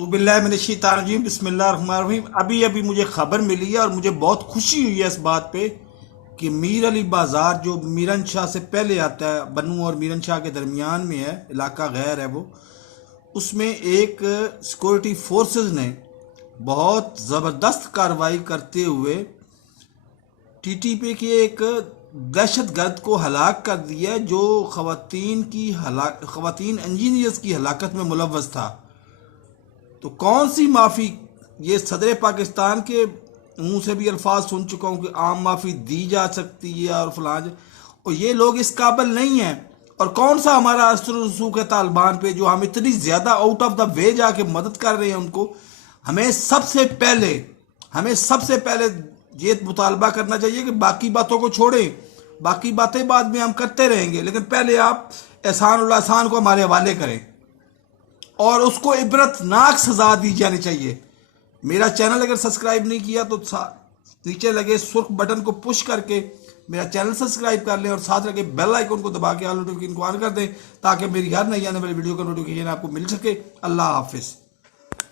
बिस्मिल्लाहिर्रहमानिर्रहीम बिस्मिल्लाहिर्रहमानिर्रहीम। अभी अभी मुझे खबर मिली है और मुझे बहुत खुशी हुई है इस बात पे कि मीर अली बाज़ार जो मीरन शाह से पहले आता है, बनू और मीरन शाह के दरमियान में है, इलाका गैर है वो, उसमें एक सिक्योरिटी फोर्सेस ने बहुत ज़बरदस्त कार्रवाई करते हुए टीटीपी के एक दहशत गर्द को हलाक कर दिया जो खवातीन इंजीनियर्स की हलाकत में मुलव्वस था। तो कौन सी माफ़ी, ये सदर पाकिस्तान के मुंह से भी अल्फाज सुन चुका हूँ कि आम माफ़ी दी जा सकती है और फलाज, और ये लोग इस काबिल नहीं हैं। और कौन सा हमारा असर रसूख है तालिबान पे जो हम इतनी ज़्यादा आउट ऑफ द वे जाके मदद कर रहे हैं उनको। हमें सबसे पहले ये मुतालबा करना चाहिए कि बाकी बातों को छोड़ें, बाकी बातें बाद में हम करते रहेंगे, लेकिन पहले आप एहसान उल एहसान को हमारे हवाले करें और उसको इबरतनाक सजा दी जानी चाहिए। मेरा चैनल अगर सब्सक्राइब नहीं किया तो नीचे लगे सुर्ख बटन को पुश करके मेरा चैनल सब्सक्राइब कर लें और साथ लगे बेल आइकन को दबा के ऑल नोटिफिकेशन को ऑन कर दें ताकि मेरी हर नई आने वाली वीडियो का नोटिफिकेशन आपको मिल सके। अल्लाह हाफिज़।